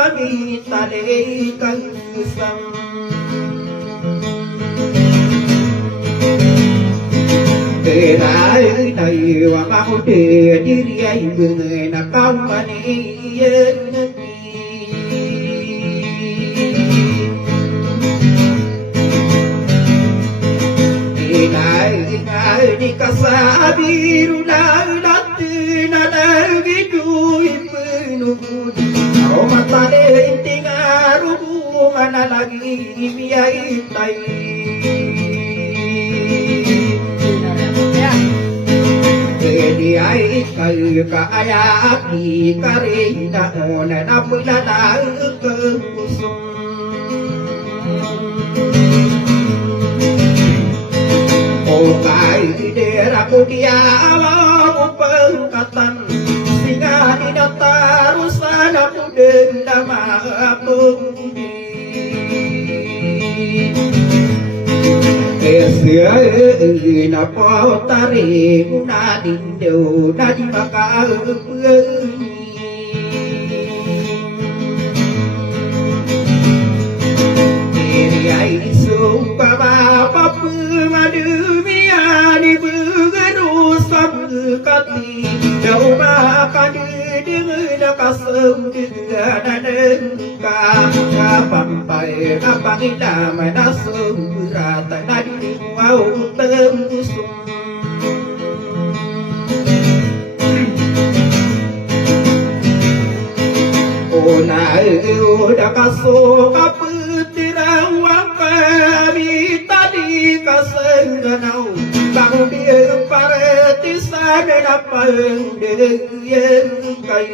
kami talikang isang Terai tay wa mau de diri ai người na cao mani yên Terai di kasa biru na na gitu ipenugud Au mata de tingaru mana lagi biai tai Di ai kai ka aya api kare da ona na pula da ke kusum O kai de ra putia ala pengkatan singa di datar sana puden dama pengudi Sửa na po tari na din đều na di baka Diri ai sung pa ba pa pu ma du mi a di bu ga du sam ka ti đâu ba ka di di na ka sum di na den ka ka pam pai na pa ni da ma na sum ra ta na di mau tem sum Ona da ka so ka pu ti ra wa ka mi ta di ka sen ga nau bang dia pare ti sa de na pa de yen kai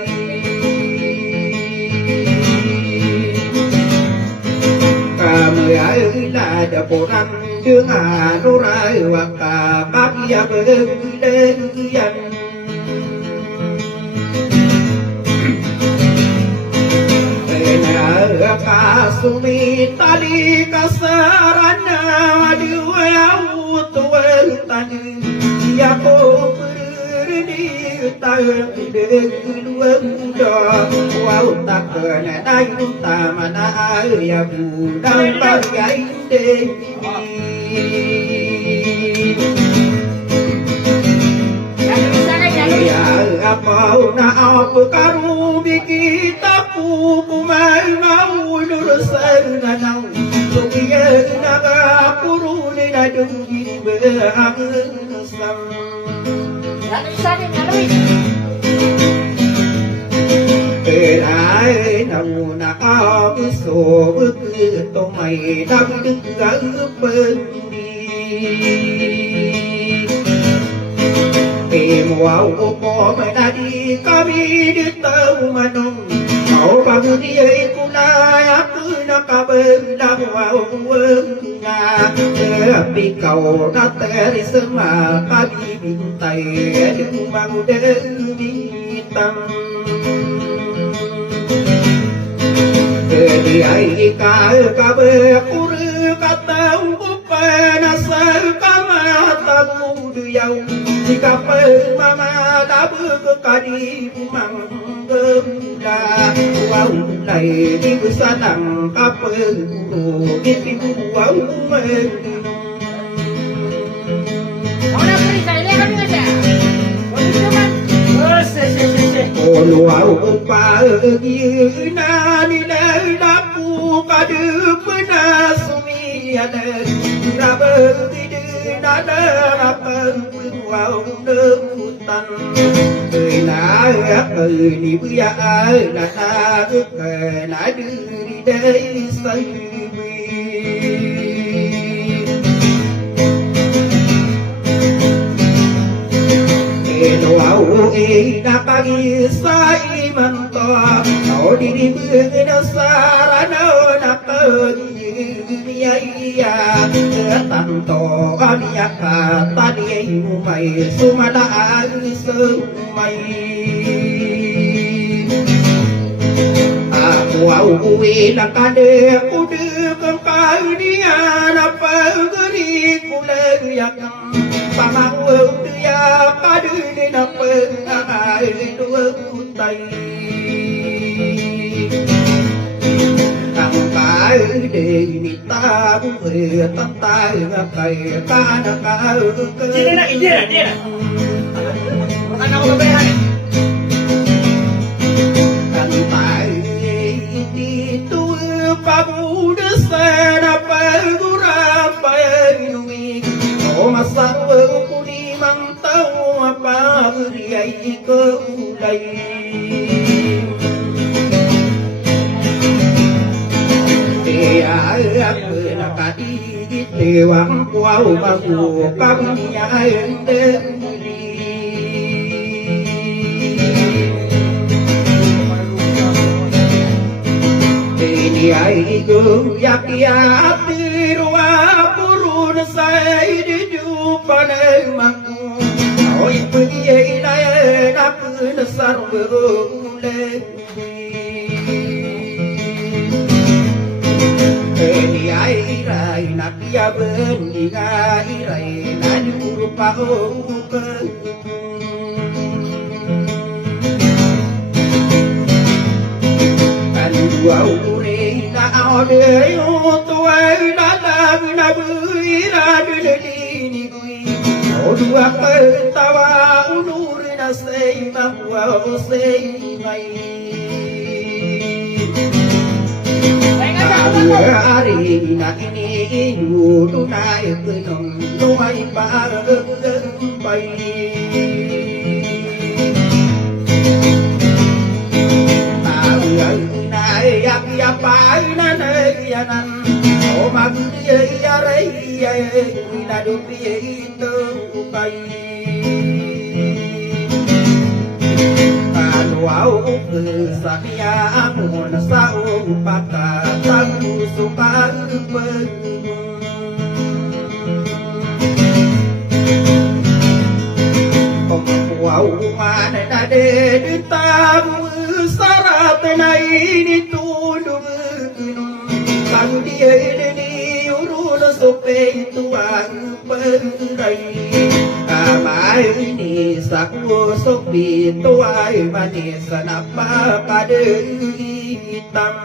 Kami ai là đã bộ răng chương hà nô rai hoặc cả bác gia bên lên dân Ena ka sumi tali kasarana diwa tuwel tani ya ko ni ta de dua muda wau tak na dai ta mana ya bu dai pa gai de ya apa na apa karu kita pu mai mau nur sana nau sukiya na puru ni na dungi be ang sam Ai nằm na áo số bước tô mày đắp đứng gỡ bên đi Tìm wow cô mày đã đi có mi đi tao mà nông Mẫu bằng đi ấy cô na cứ na cả bên đắp wow quân na Bị cầu na tè đi sớm mà ta đi bình tay đừng mang đến đi tăng Di ai ka be kuru kata upa na sa kama ta mudu yau di ka pe mama da bu ka di mang da wau lai di bu sa dang ka pe ku di pi bu wau me Ona pri sai le kami aja Olu au upa gi na ni le da pu ka du pna sumi ada ra be di na da ra pe au de hutan na ni bu ya na ta du na du di dei sai Au na pagi sai manto au di bue na sarana na pagi ya tanto amia ka tadi mai sumada sumai au na kade kudu kang dia na pagi kule ya Pamang dia padu ni na pengai dua kutai ni ta ta kai kana ka Sini nak dia. Anak apa behani? kan tai di tu pabuda sana pagura painui o masang kuni mantau apa riai ke ulai aku nak kadi tewang kuau bagu kabunya ende ini ai go yak yak tirwa purun sai di jupane maku oi pergi ai nak nasar bole ini ai rai nak ya ben ai rai nan rupa o dua ure na ode o tua na na bui na dini bui o dua tawa unur na sei mahua o sei mai hari na ini du na ekenom tuai pa pai ya pai na ya nan o mag ya rei ya na du pi to pai au sa ya mon sa o pata sa su pa pe au ma na de ta sarat nai ni tu dia ni urun sope tua perai amai ni sakwo sopi tua mani sanapa pada hitam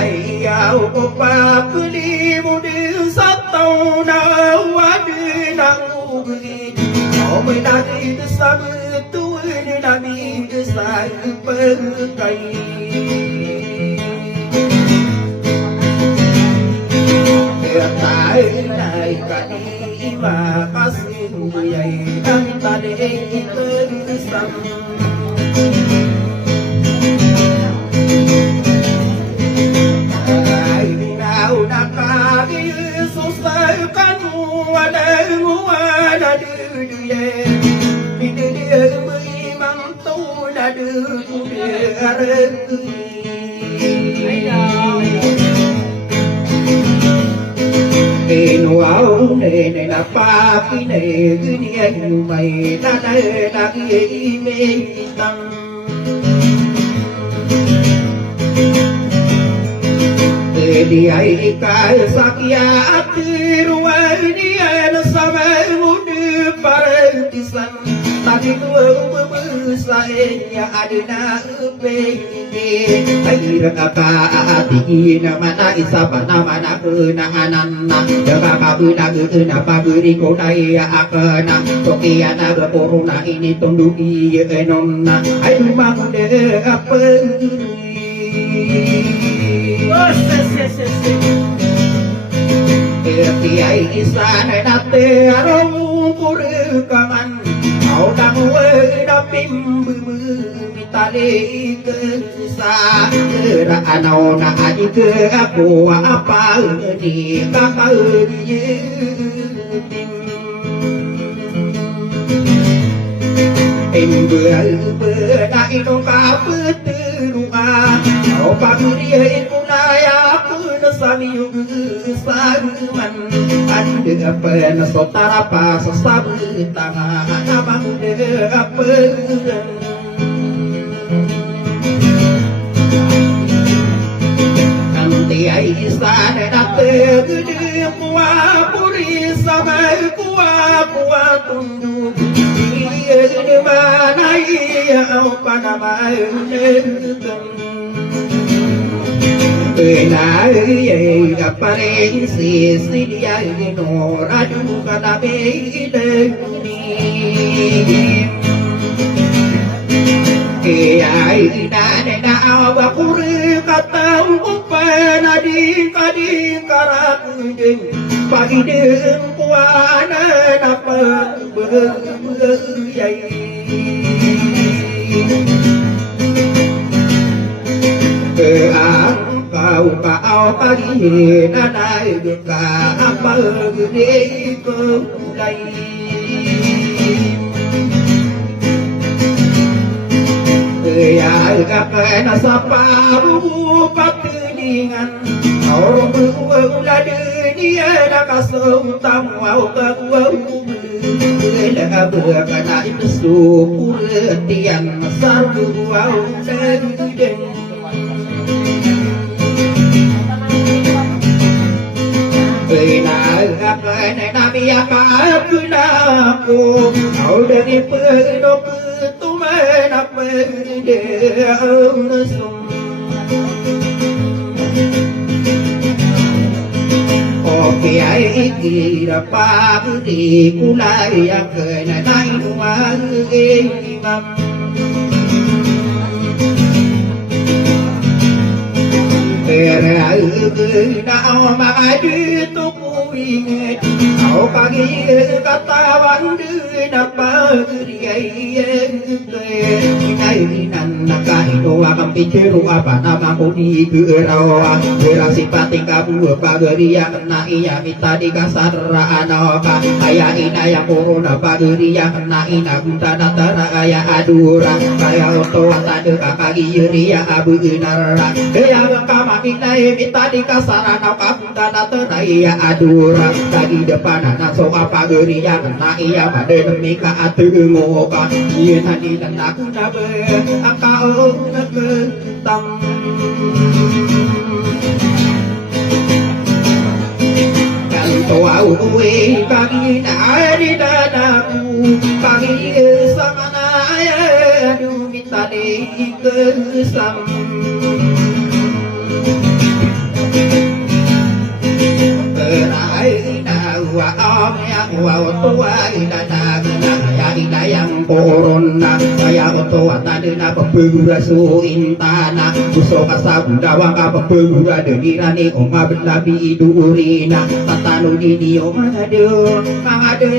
ai au opa puli mudi satau na wadi na ugi au mai na di sabu nami sai perkai tai nai kani ma pasin yai dan tade tersam ai nau nakagi susah kanu ada duye Wow, ne na papi ne gini ayu mai na me tam. Di ai kai sakya atiruai ni ana sama mudu parentisan. Tadi tua saya adina upe air apa ati nama na isapa nama na kena anana jaga kabuna kena paburi kodai akana tokiana berkorona ini tunduki enonna air mamude apa Tiai isane nate arong kurekaman Au đang quê đã bim bư bư mi ta đi cơ xa ra nào na đi cơ của apa đi các đi em vừa đại nó cả bữa tư lua au ba đi cũng nay aku nó sa mi sa man anh được apa nó so tarapa so sabu tangan abang được apa nanti ai sana nate dia kuah puri sama kuah tunjuk dia nay ao Panama na aparência se ignora do cada vez que ai na awa kuri kata upa na di karakuding pagideng kuana na pagbuyay ke ang kau pagi na nai ka apa gede ko dai ya kapena sapa bu patilingan orang beula dunia dah kasum tamau ka ku dah berkana itu tiang sardu au sedeng na biya ka aku au dari pedok tumena pede sum oke ai kira pagdi kulai akena nai nuang imam Kera na maju tukuinget au pagi katawan na pagriay Kinainan na kahino akang pichiru apa nama kuni kerawa Kera sipating kabu pagriya na iya minta di kasara anoka Kaya inaya korona pagriya na ina bunta na taraya adura Kaya oto atade kakagi yuria abu inara Kaya kama minai minta di kasarana kapunta na teraya adura Kagi depan na so apa geria na iya pada demi ka atungoka Iya tadi dan aku nabe akau naketang Kanto au uwe kagi na di dadaku Kagi sama na aduh minta di kesam yang corona saya otoa tadena pembura su intana uso kasabunda waka pembura denirani oma belabi idurina tatanu dini oma ado kangade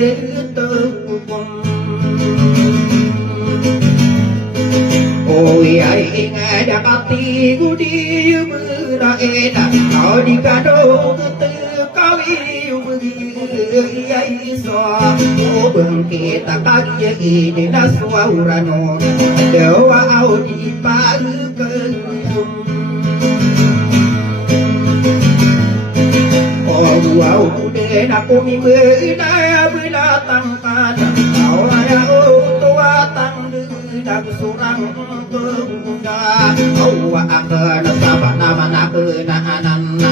tukum oh iya ingat dakati gudi meraeda kau dikado kawi iya iso oh kita kaki ini naswa urano dewa au di parukan oh wow de na kumi bena bena tangkata au ya tua tang dak surang bunda au akan sabana mana kena anana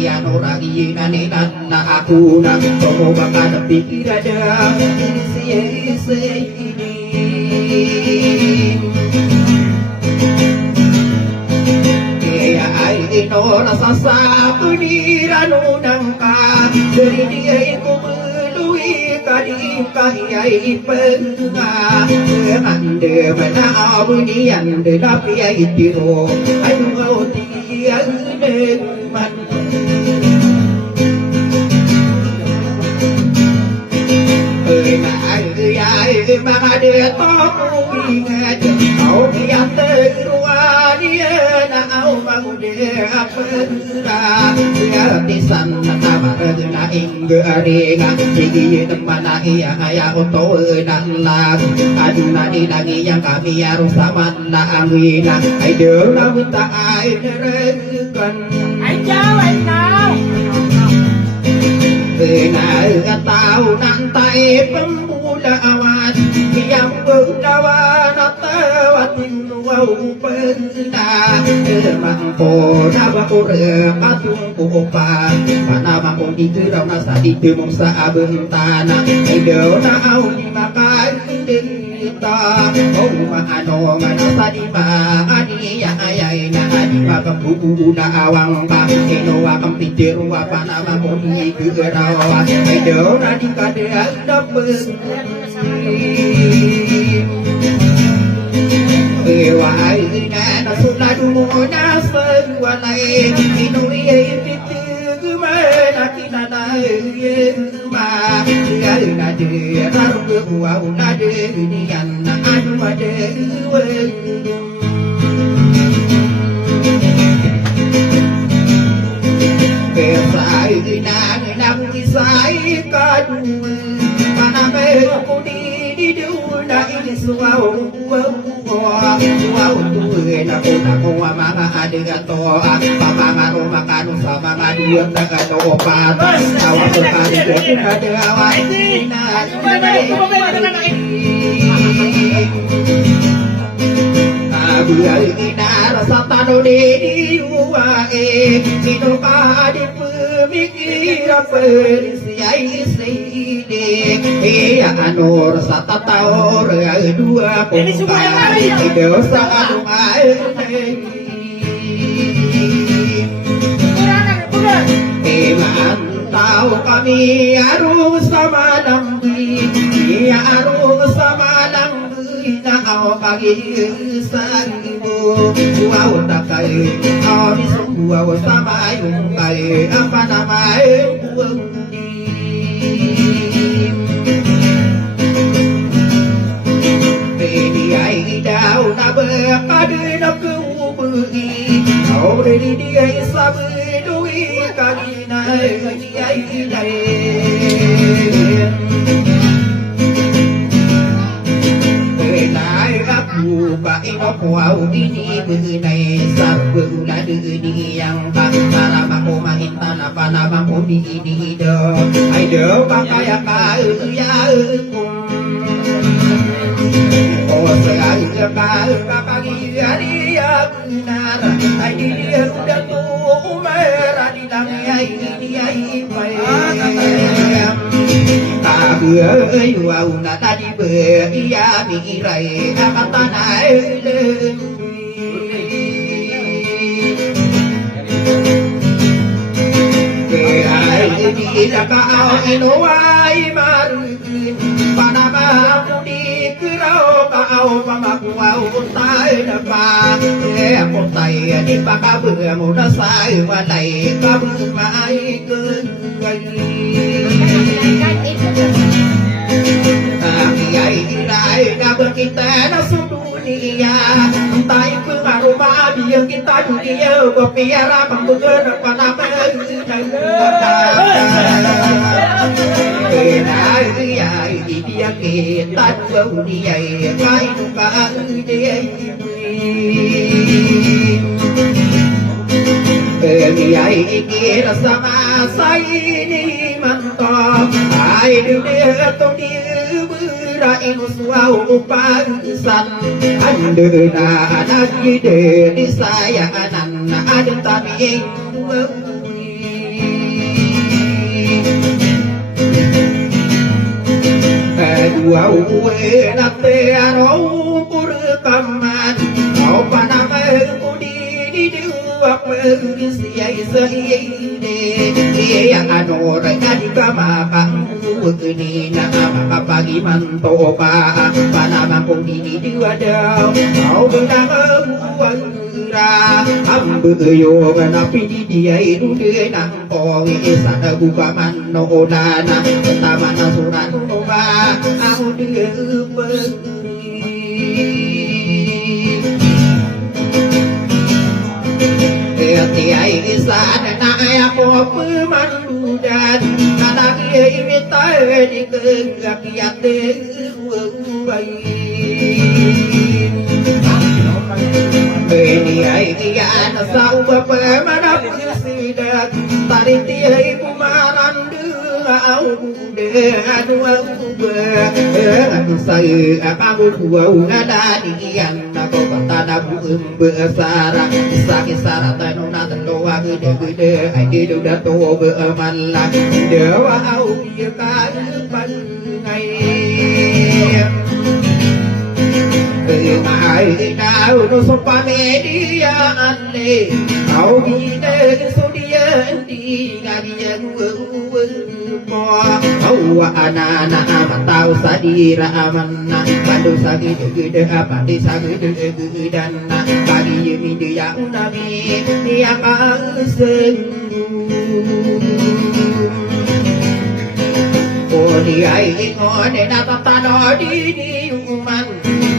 dia noragi na aku na tomo baka pikir ada isi ini ya ai no rasa sapniranu nangka dari dia iku belui kadi kahiyai penga ande mana abunian de tapi ai tiro ai mau tiang man Mga dia toku ingat Kau dia teruania na au mau dia pera Dia tisan na tama na ingge aringa Sigi temana iya kaya oto dan lag Adu na ilangi yang kami harus saman na amina Ay dia na minta ay nerekan Ay jauh ay kau Kena tahu nantai pembulawat yang berdawan tawatin wau penda mangko naba kore patung kupa mana mangko dikerau nasa di temung sa abentana ide na au di makan ta oh ano mana sadi ma ani ya ayai na ani ma kapu na awang ba eno wa kampiru wa panama poni kerawa edo na di kade ada Ewa ina na sula dumo na sewa lai inuri fitu mana kita na ma ya na de raru wa una de nian na anu ma de Sai ina na mi sai ka du mana me ko di du na ini suau Wow, tuh na ko mama ada to mama ngaro makan sama ngadu tak to pa awas sekali ada awas Abu ina rasa tanu di uae mino ka di pemikir perisiai sini ya anur sata taur dua kumpai dosa adungai tahu kami harus sama nambi ya harus sama nambi nak pagi saribu wow tak kai kami semua sama yung kai apa namanya Đào na bờ ca đi na cứu bơi, ao đi đi ai sa bơi đuôi ca đi na ai này. Về lại áp bù ba nó quao đi đi bơi này sa bơi là đưa đi yang ba ta la ba cô ma in ta la ba la ba cô đi đi đỡ ai đỡ ba ca ya cùng Saya pagi hari benar, hari dia sudah tua merah di dalam ini bayam. Tahu wow na tadi beria mirai apa tanah Kita kau inuai marun Panama pudi kerau kau pamaku au tai napa aku tai di pakabu muda sai walai kabu mai kegai Ai rai kabu kita nasu dunia tai pengaruh biar kita dunia berpiara pembuat Panama Ai dia kita dua dia kai nuka dia Ai kira sama saya ini mantap Ai dia tu dia berai suau parisan Anda ada di saya anak ada tapi Dua uwe na te aro pur kaman Au panama di dua perisiai seine Ia anor kadi kama ini nama pagi manto pa Panama pun di dua dau Au bernama Wara Ambu yo napi di dia itu dia nampo Isana buka mano dana Pertama nasuran oba Aku dia Tiai isana na aku pemandudan Anak ia imita di kegakiate Beni ai kian sau berpemadap sidak Tari tiai kumaran au de adua anu saya kamu dua ada dian aku kata dabu besara sakit sara tanona tandoa gede ai di udah tua bermalah dewa au dia kan pangai no sopa media alle au gide sodia di gadian po au anana matau sadira amanna pandu sagi gede apa di sagi gede dan bagi ini dia nabi dia kasih Odiai ngone natatano di uman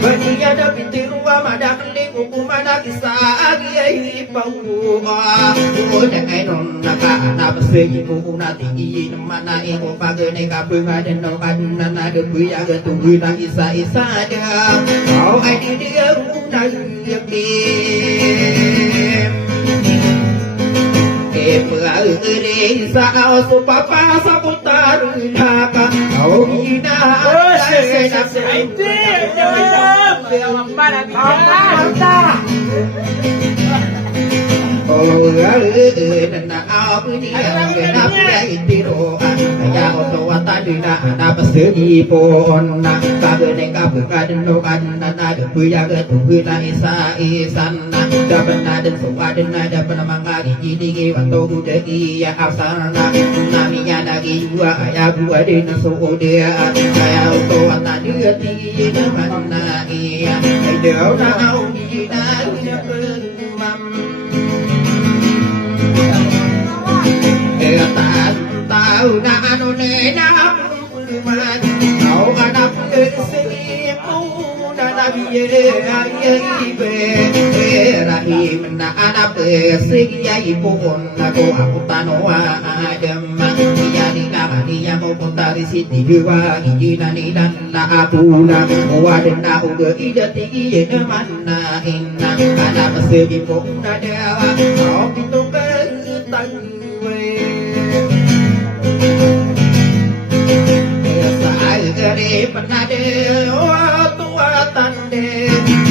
Bania da pintirua madakli ukumana kisagi ai paua Ode enon naka napsegi mukunati i mana ego pagene kabunga den no kaduna na de buya ge tunggu na isa dia Kau ai di dia una yake Ere sao su papa sa putar naka au ina Oh na au ni na pia itiro ya to watadina na pasegi pon na kabene kabukan no kan na de puya ge tu na isa na dabana den suwadena dabana mangari digi wanto udegi ya asana naminya dagi wa ya gua den so dia ya to watadina ti na mana iya deu na au ni na mam tan tau na anu ne na man au ana pesi pu na na biye ai be rahim na ana pesi ya ibu na ko aku tano adam ya ni na ni ya mo puntari siti wa ni na ni dan na aku na wa den na uga ida ti na man na inna ana pesi ibu na dewa au pintu ke tan Gare panade tua tande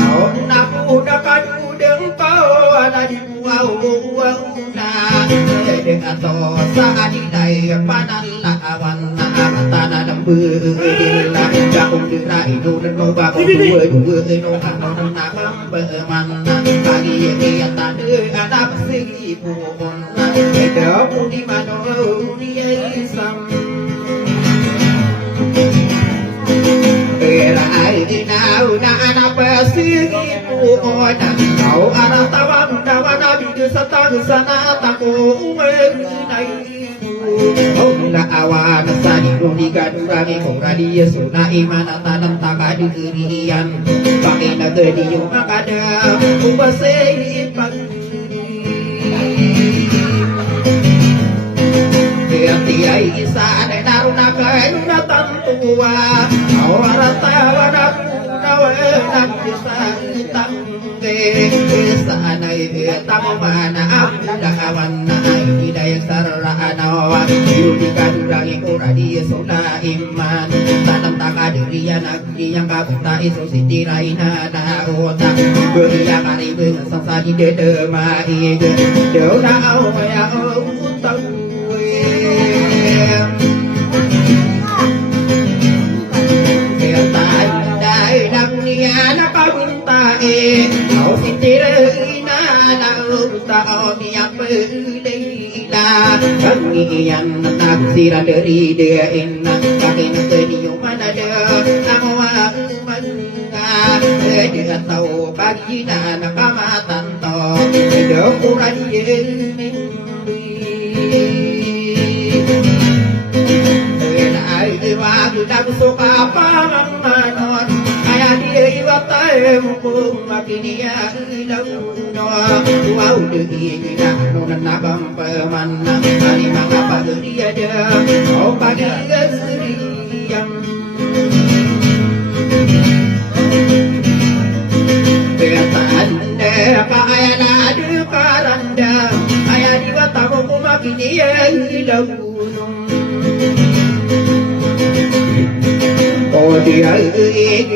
au na puda kadu deng pau ana di puau na deng ato sa di dai panan la awan na matana dambu la jaung dira itu dan no ba ko du no ano na mambe man na pagi ye tande ana psi pun na de puni mano ni sam Now na ana pesi puona kau ara tawan dawana bidu satang sana tako umenai Ona awan sani uni gadurani korani yesuna imana tanam takadi kirian Pakai nagadi yung makada ubasei pagi Tiai isa de daruna kain na tantua Awarata wanaku nawenan isa tangge Sana tamu mana abda awan na hidayah sarana Yudi kadurangi kuradi suna iman Tanam takadirian agni yang kabuta iso sitirai na otak Beria karibu sasadi dedemai Deuna awaya utang Kau sendiri na tao niya pelila Kangiyan nagsira dari dia ina Kakin teniyo manada Nawa manga Dia tahu pagi na nakamatan to Dia kurang yemin Wag na suka pamanon Kaya dia iwatay mo makiniya ilaw no Wow degi na munan na bampaman Ani mga pagriya dia O pag-iasriyang Kaya tanda kaya na dukaranda Kaya diwata mo makiniya ilaw no Oh dia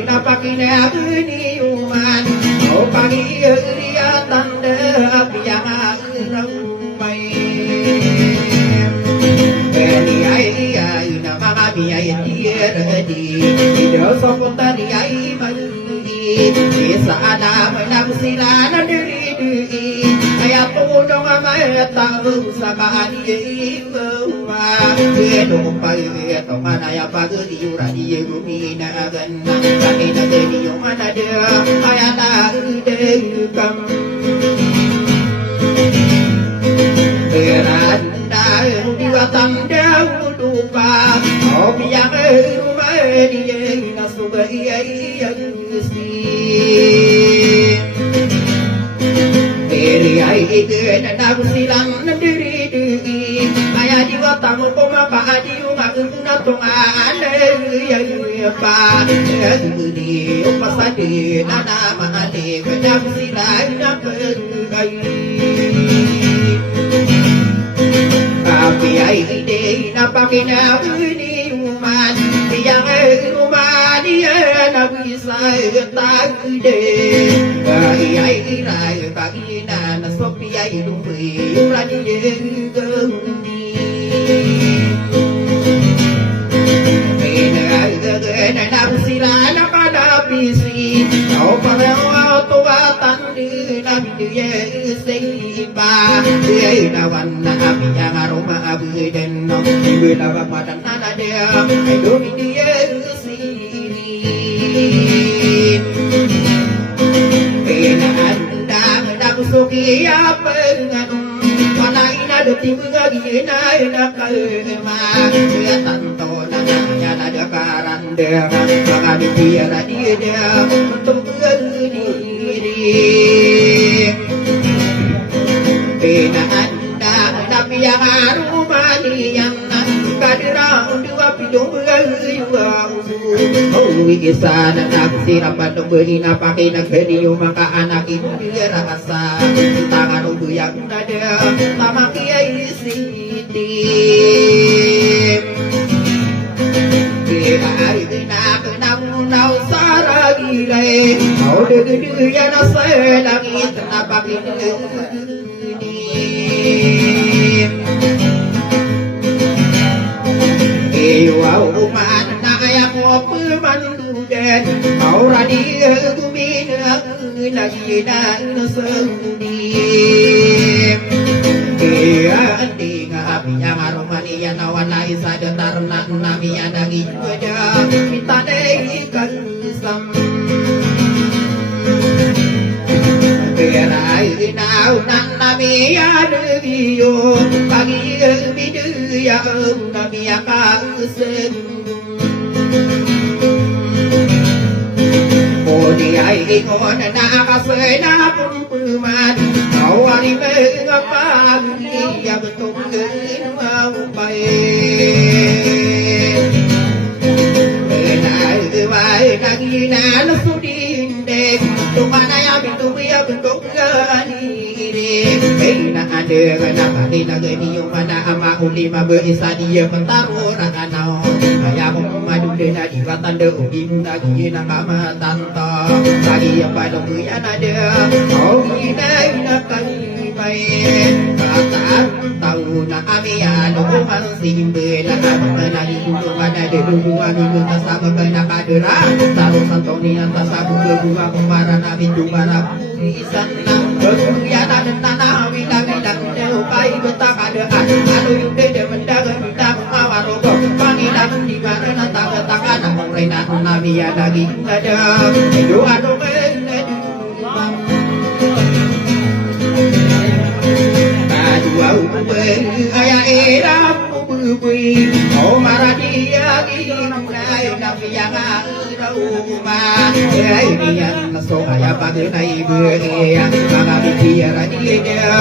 napakina ni uman Oh pagi dia tanda yang ramai Beni ai nama dia dia di Dia sokota dia mandi sana menang sila na diri-diri kaya tulong matang sa kaaliwa ito pa ito manaya pag-iura di ruminagan kanina din yung manada kaya naudegam beranda diwatang dahulu pa o biyang rumah dia nasuba iya Eri ay igenanap silang nandiri-diri Kaya diwatang pumapadi yung aguna tungaan Ay pa Eri upasadi na namahali Ganap sila napagay Kapi ay hindi napakinauniuman Tiyang rumah dia nabisa tagde ay iray kagina na sopi ay lumay radiyeng gawni Pinagagana na sila nakalapisi o pareho tuwatan din ang bigay sa iba ay nawan na kami ang aroma abiden no Ibinawag matang na dia ay lumidiyeng sirin Pinaandang na gusto kaya penganong Walay na dating gagina na kalma Kaya tanto na nanya na dakaranda Mga bitira dia untuk berdiri Pinaandang na piyang rumanian Kadirang dua pidong berayuwa isa na nagsirapan ng bahina pakinagani yung mga anak ibu dia rasa tangan ubuyang nada tamaki ay isitim kaya ay nakunamunaw sa ragilay mau degedya na sa langit na pakinagani Iwaw uman na kaya ko pumandugan Aura di guminang nagina sa unim Kaya hindi nga apinya marumaniya na wala isa datar na namiya naging wada Minta na ikansam Kaya ay inaunan namiya nagiyo Pag-ibiduya namiya kausap Di ay ingon na nakasay na pumpuman Awari mga pag-iyak tungin maupay Kenal-iway nagina na sudindek Tumanay amin tuwiyag tungganirik Kaya naandir na pakinagani yung mana-ama uli maberisa diya pentarura anaw Kaya kung madude na diwatanda ugi muna giye na kamatanta Lagi yang padang buyan ada Oh inay na kalimay Kataan tahu na kami ano kumang simbe Na kapakalali kulungan na dedubuan Igun tasama ka nakadera Saro santong niyan tasabu kebuang Kumara namin dumara Isan na Kebuyan na nanawila-wila Upay betakadaan Ano yung dede mendagan Bidang mawarogo Pangilang di mana na taga-taga Namang reyna nami ya lagi ada Edo ano Kadua ubeng Aya erap ubui O maradia Ginay Nabi yang rumah Ini yang so aya pagenai beria Mga bicara dia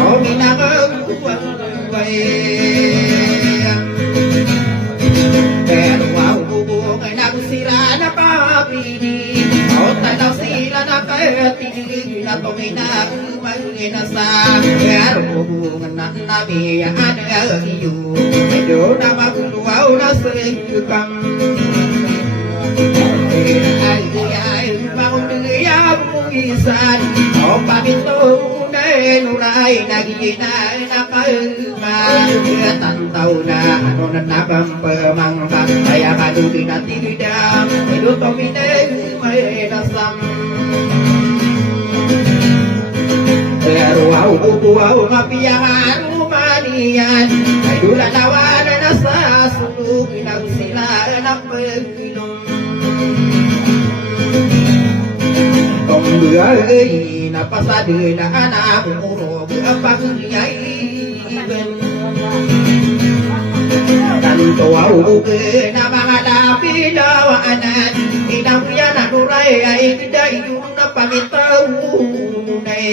O minang Pero wow hubungan ang sila na kapili O tanaw sila na katili Na tuminag-manginasa Pero hubungan na nabiyaan ang iyo Medyo na magluwaw na sa ikang Ay mauniyang mugisan O pagitunan Uray naginay na kalma Tantaw na ano na napampamangka Kaya kadubi na tigidam Ito tuminay may nasam luwaw mapiyangan umanian ay dulanawanan na sa sulog ng sila ng pagilong. Kung buhay napasado na anak umurog ang pagyayiban. Tanto awag na mga lapidawaanan inamuyan ang uray ay dayon na pangitawunay.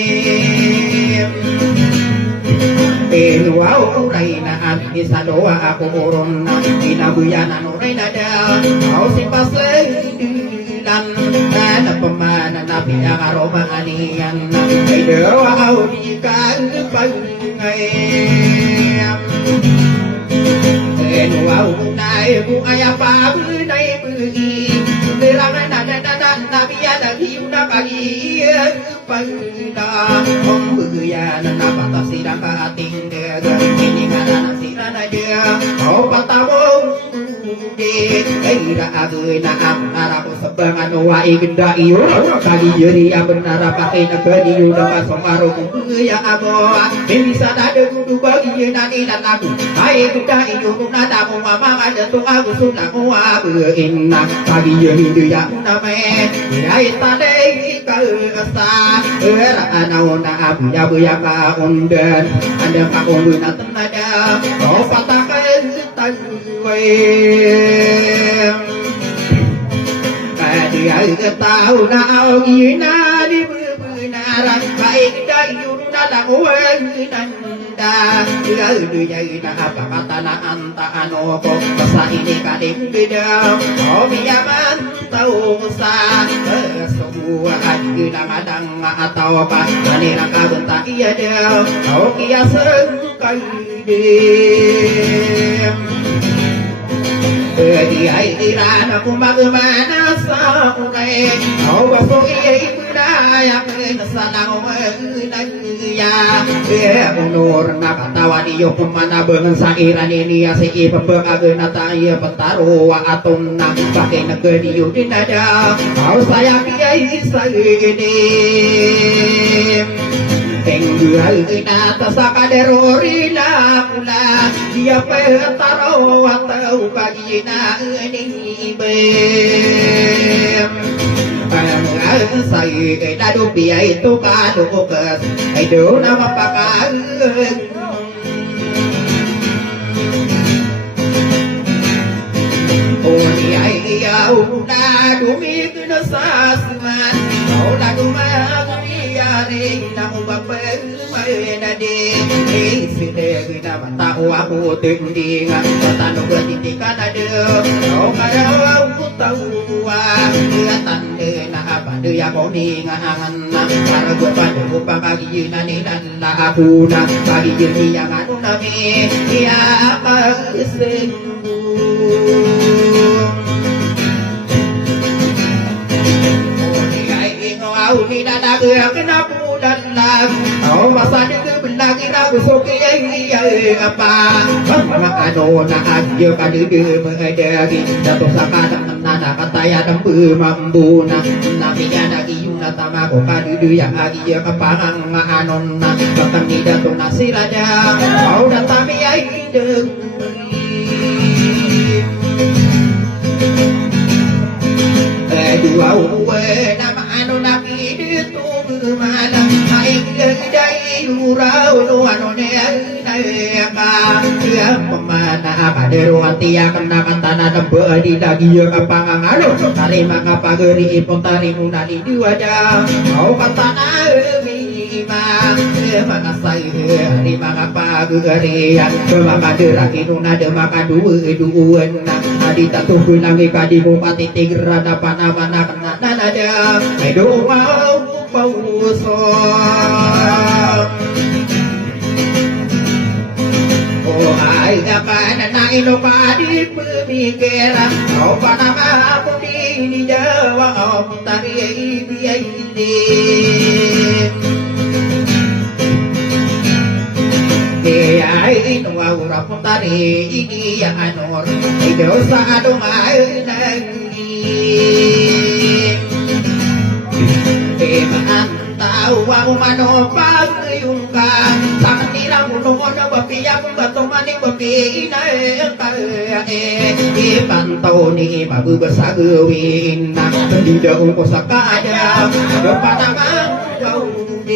Pinuaw uray na amin sa doa ako uron na inamuyan ang uray na daw aw si pasaylan na napamana na pinangaroma aniyan na ay dawa aw di kalpangay. Wow, nay bu aya pa nay bui Bilangan na biya na hiu na pagi pagda Om buya na napatasi na kating dega Ini na sila na dia O patawong di Kaira agoy na ang narako sa bangan wa igda iyo Kali yuri ang narapake na kadiyo na kasomaro kung buya ako Bisa na degudu bagi na nilan ako Ay igda iyo na damo mama ada tu aku sudah kuat inna pagi ini dia name ai tade kasa era anauna abu ya ka unden ada ka unduna tenada oh patakan tanwe dia tahu na au ina di benaran baik dayu na lawan da duya ina apa kata na anta anoko masa ini kading beda oh biyaman tahu sa semua hati na madang atau apa manira kabenta iya dia oh kia sengkai dia dia irana kumagmana sa unay oh baso iya ibudaya kesanang menaya unur na katawa niyo kumana bengen sa iran ini ya si ipabeng agena tayo pentaruwa aton na pakai nagadiyo dinada oh saya kiai sa ini Tenggual inata sa kaderori na pula Dia petaro atau pagi na inibem Ang say lado biya ito kalukas Ay doon na mapakain Uni ay iyaw na dumig na sa suman O na dumagumiyari na umapagmay na din Isineg na matao ako tindi nga Matanong at hindi ka na din O karaw ko tawa Tande na apado ako ni nga angan na Karag wapado ko pa kagiyin na nilala ako na Kagiyin niya nga nung nami Iya pag-isig Uni na nagak na pulan lang Oh masanya kebelang ina gusoki iya apa Mga ano na agyo kadide mengadagi Dato sa kadang nana kataya ng pumambu na Namiya na iyong natama ko kadide yang agyo kapangang maanon na Batang ni dato na sila niya Oh natami ay ideng Dua uwe na maano na pinito malang ay gagday urao no ano niya na ka siya pamana padero antiya kana kantana na badi lagi ya kapangangalo kari mga pageri ipontari muna ni diwada mau katana mima mga say ari mga pageri yan mga deraki nuna de maka duwen na adita tuh nang ikadi mo patitigra na panamana kana nada ay doa pauso oh ay kapana na inopadi pemikiran oh panama po di jawa oh tari ibiyay ay inuwa po tari iya anor ay Diyos sa adumay naging maan tao wa mano pagayungka sa kanila unoon na bapiyang batumani bapina ipantaw ni mababasagawin na hindi daw ko sa kaya panamang kaundim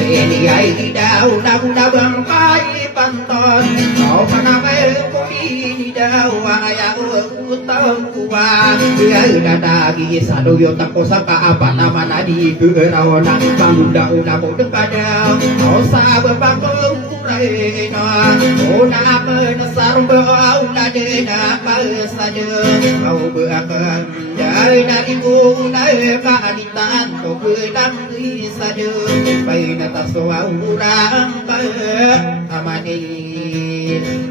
ini ay daw nabang kay panton kau panamay kumini daw ayaw utang kuwan ay dadagi sa luyot ako sa kaapa naman na di geraw ng pangdaw ko dekadaw kau sa babakong kuray na una menasarbaw na dina pasada kau berakan dari naribu na kaalitan ko belang isada bay na taswa urang ka amanin